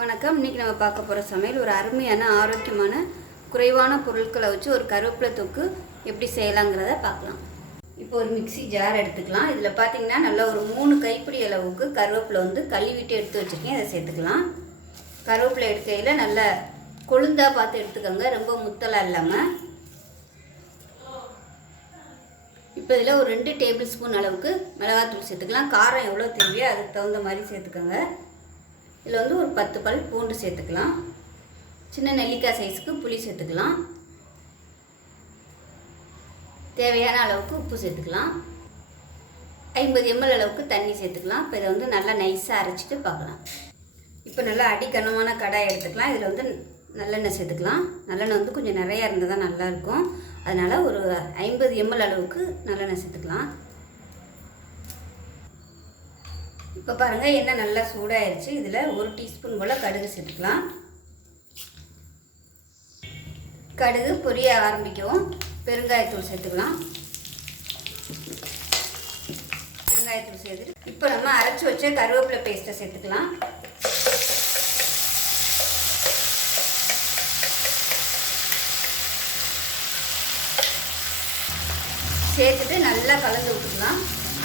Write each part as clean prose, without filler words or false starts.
வணக்கம். இன்றைக்கி நம்ம பார்க்க போகிற சமையல் ஒரு அருமையான ஆரோக்கியமான குறைவான பொருட்களை வச்சு ஒரு கருவேப்பிலை தொக்கு எப்படி செய்யலாங்கிறத பார்க்கலாம். இப்போ ஒரு மிக்சி ஜார் எடுத்துக்கலாம். இதில் பார்த்திங்கன்னா நல்லா ஒரு 3 கைப்பிடி அளவுக்கு கருவேப்பிலை கழுவிட்டு எடுத்து வச்சுருக்கேன். அதை சேர்த்துக்கலாம். கருவேப்பிலை எடுக்கையில் நல்லா கொழுந்தாக பார்த்து எடுத்துக்கோங்க, ரொம்ப முத்தலாக இல்லாமல். இப்போ இதில் ஒரு 2 டேபிள் ஸ்பூன் அளவுக்கு மிளகாத்தூள் சேர்த்துக்கலாம். காரம் எவ்வளோ தேவையோ அதுக்கு தகுந்த மாதிரி சேர்த்துக்கோங்க. இதில் ஒரு 10 பல் பூண்டு சேர்த்துக்கலாம். சின்ன நெல்லிக்காய் சைஸுக்கு புளி சேர்த்துக்கலாம். தேவையான அளவுக்கு உப்பு சேர்த்துக்கலாம். 50 ml அளவுக்கு தண்ணி சேர்த்துக்கலாம். இப்போ இதை நல்லா நைஸாக அரைச்சிட்டு பார்க்கலாம். இப்போ நல்லா அடிக்கனமான கடாய் எடுத்துக்கலாம். இதில் நல்லெண்ணெய் சேர்த்துக்கலாம். நல்லெண்ணெய் கொஞ்சம் நிறையா இருந்தால் தான் நல்லாயிருக்கும். அதனால் ஒரு 50 ml அளவுக்கு நல்லெண்ணெய் சேர்த்துக்கலாம். இப்போ பாருங்கள், எண்ணெய் நல்லா சூடாகிடுச்சு. இதில் 1 டீஸ்பூன் போல் கடுகு சேர்த்துக்கலாம். கடுகு பொரிய ஆரம்பிக்கவும் பெருங்காயத்தூள் சேர்த்துக்கலாம். பெருங்காயத்தூள் சேர்த்துட்டு இப்போ நம்ம அரைச்சி வச்ச கருவேப்பிலை பேஸ்ட்டை சேர்த்துக்கலாம். சேர்த்துட்டு நல்லா கலந்து விட்டுக்கலாம்.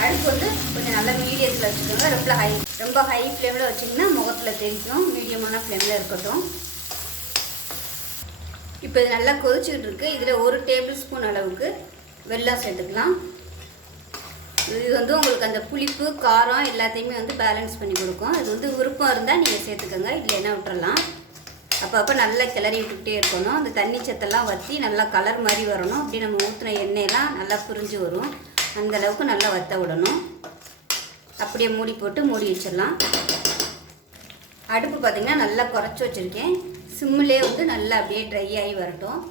அடுப்பு கொஞ்சம் நல்லா மீடியத்தில் வச்சுக்கோங்க. ரொம்ப ஹை ஃப்ளேமில் வச்சிங்கன்னா முகத்தில் தெரிக்கும். மீடியமான ஃப்ளேமில் இருக்கட்டும். இப்போ இது நல்லா கொதிச்சுக்கிட்டு இருக்குது. இதில் 1 டேபிள் ஸ்பூன் அளவுக்கு வெல்லம் சேர்த்துக்கலாம். இது உங்களுக்கு அந்த புளிப்பு காரம் எல்லாத்தையுமே பேலன்ஸ் பண்ணி கொடுக்கும். இது விருப்பம் இருந்தால் நீங்கள் சேர்த்துக்கோங்க, இல்லைன்னா விட்டுறலாம். அப்பப்போ நல்லா கிளறி விட்டுக்கிட்டே இருக்கணும். அந்த தண்ணி சத்தெல்லாம் வற்றி நல்லா கலர் மாதிரி வரணும். அப்படி நம்ம ஊற்றின எண்ணெயெல்லாம் நல்லா புரிஞ்சு வரும். அந்தளவுக்கு நல்லா வற்ற விடணும். அப்படியே மூடி போட்டு மூடி வச்சிடலாம். அடுப்பு பார்த்திங்கன்னா நல்லா குறைச்சி வச்சுருக்கேன். சிம்மிலே நல்லா அப்படியே ட்ரை ஆகி வரட்டும்.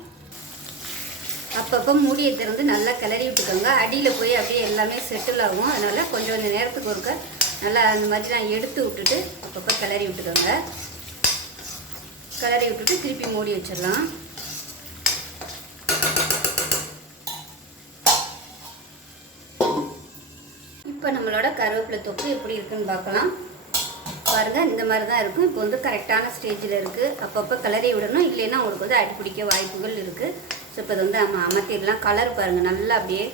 அப்பப்போ மூடியை திறந்து நல்லா கிளறி விட்டுக்கோங்க. அடியில் போய் அப்படியே எல்லாமே செட்டில் ஆகும். அதனால் கொஞ்சம் நேரத்துக்கு ஒருக்க நல்லா அந்த மாதிரி நான் எடுத்து விட்டுட்டு அப்பப்போ கிளறி விட்டுக்கோங்க. கிளறி விட்டுட்டு திருப்பி மூடி வச்சிடலாம். இப்போ நம்மளோட கருவேப்பிலை தொக்கு எப்படி இருக்குன்னு பார்க்கலாம். பாருங்கள், இந்த மாதிரி தான் இருக்கும். இப்போ கரெக்டான ஸ்டேஜில் இருக்குது. அப்பப்போ கிளறி விடணும், இல்லைன்னா உங்களுக்கு அடிப்பிடிக்க வாய்ப்புகள் இருக்குது. ஸோ இப்போ நம்ம அமர்த்திடலாம். கலர் பாருங்கள், நல்லா அப்படியே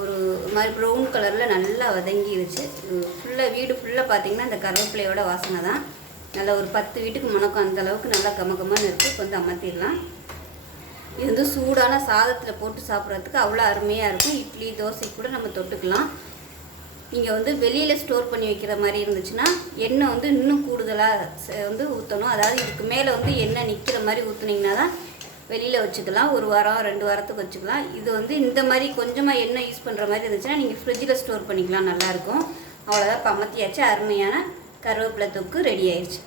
ஒரு மாதிரி ப்ரௌன் கலரில் நல்லா வதங்கிடுச்சு. ஃபுல்லாக வீடு ஃபுல்லாக பார்த்திங்கன்னா இந்த கருவேப்பிலையோட வாசனை தான். நல்லா ஒரு 10 வீட்டுக்கு மணக்கும். அந்தளவுக்கு நல்லா கமகமாக இருக்குது. இப்போ அமர்த்திடலாம். இது சூடான சாதத்தில் போட்டு சாப்பிட்றதுக்கு அவ்வளோ அருமையாக இருக்கும். இட்லி தோசை கூட நம்ம தொட்டுக்கலாம். நீங்கள் வெளியில் ஸ்டோர் பண்ணி வைக்கிற மாதிரி இருந்துச்சுன்னா எண்ணெய் இன்னும் கூடுதலாக ஊற்றணும். அதாவது இதுக்கு மேலே எண்ணெய் நிற்கிற மாதிரி ஊற்றுனீங்கன்னா தான் வெளியில் வச்சுக்கலாம். 1 வாரம் 2 வாரத்துக்கு வச்சுக்கலாம். இது இந்த மாதிரி கொஞ்சமாக எண்ணெய் யூஸ் பண்ணுற மாதிரி இருந்துச்சுன்னா நீங்கள் ஃப்ரிட்ஜில் ஸ்டோர் பண்ணிக்கலாம், நல்லாயிருக்கும். அவ்வளோதான், பமத்தியாச்சு. அருமையான கருவேப்பிலை தொக்கு ரெடி ஆயிடுச்சு.